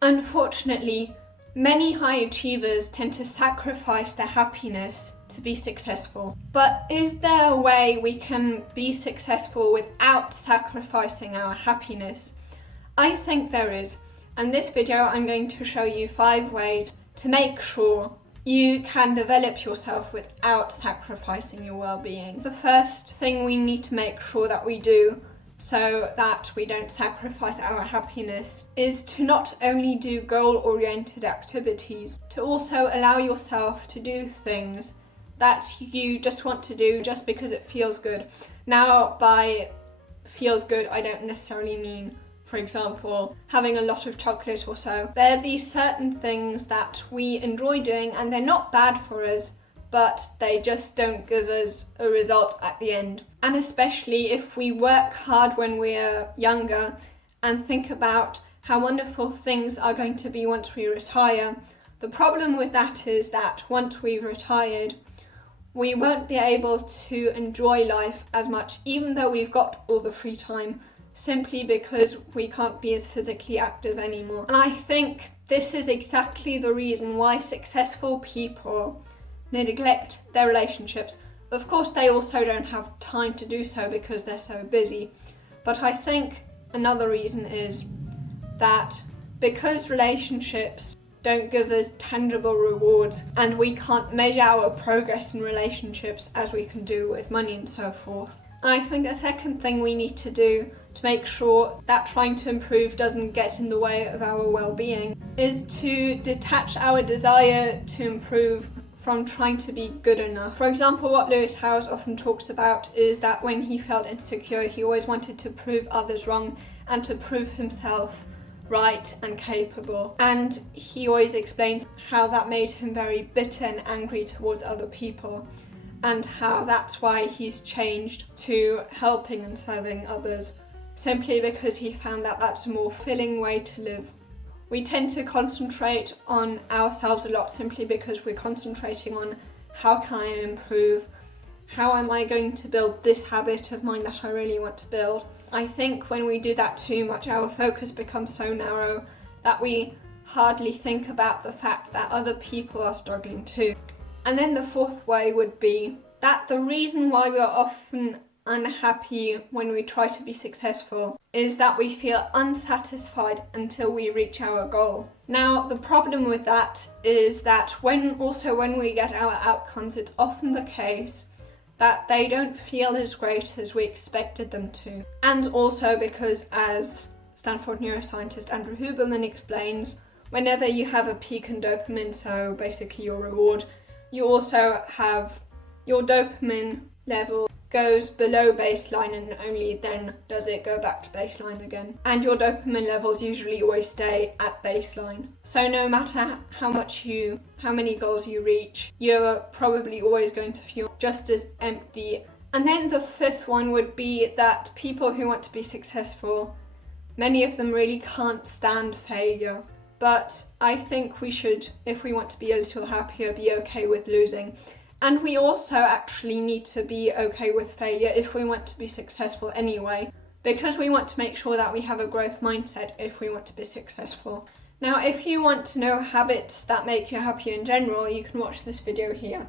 Unfortunately, many high achievers tend to sacrifice their happiness to be successful. But is there a way we can be successful without sacrificing our happiness? I think there is. In this video, I'm going to show you 5 ways to make sure you can develop yourself without sacrificing your well-being. The first thing we need to make sure that we do so that we don't sacrifice our happiness is to not only do goal-oriented activities, to also allow yourself to do things that you just want to do just because it feels good. Now, by feels good, I don't necessarily mean, for example, having a lot of chocolate or so. There are these certain things that we enjoy doing and they're not bad for us, but they just don't give us a result at the end. And especially if we work hard when we're younger and think about how wonderful things are going to be once we retire, the problem with that is that once we've retired, we won't be able to enjoy life as much, even though we've got all the free time, simply because we can't be as physically active anymore. And I think this is exactly the reason why successful people neglect their relationships. Of course, they also don't have time to do so because they're so busy. But I think another reason is that because relationships don't give us tangible rewards and we can't measure our progress in relationships as we can do with money and so forth. And I think a second thing we need to do to make sure that trying to improve doesn't get in the way of our well-being is to detach our desire to improve from trying to be good enough. For example, what Lewis Howes often talks about is that when he felt insecure, he always wanted to prove others wrong and to prove himself right and capable. And he always explains how that made him very bitter and angry towards other people, and how that's why he's changed to helping and serving others, simply because he found that that's a more filling way to live. We tend to concentrate on ourselves a lot simply because we're concentrating on how can I improve, how am I going to build this habit of mine that I really want to build. I think when we do that too much, our focus becomes so narrow that we hardly think about the fact that other people are struggling too. And then the fourth way would be that the reason why we are often unhappy when we try to be successful is that we feel unsatisfied until we reach our goal. Now, the problem with that is that when we get our outcomes, it's often the case that they don't feel as great as we expected them to. And also because, as Stanford neuroscientist Andrew Huberman explains, whenever you have a peak in dopamine, so basically your reward, you also have your dopamine level goes below baseline and only then does it go back to baseline again. And your dopamine levels usually always stay at baseline. So no matter how many goals you reach, you're probably always going to feel just as empty. And then the fifth one would be that people who want to be successful, many of them really can't stand failure. But I think we should, if we want to be a little happier, be okay with losing. And we also actually need to be okay with failure if we want to be successful anyway, because we want to make sure that we have a growth mindset if we want to be successful. Now, if you want to know habits that make you happier in general, you can watch this video here.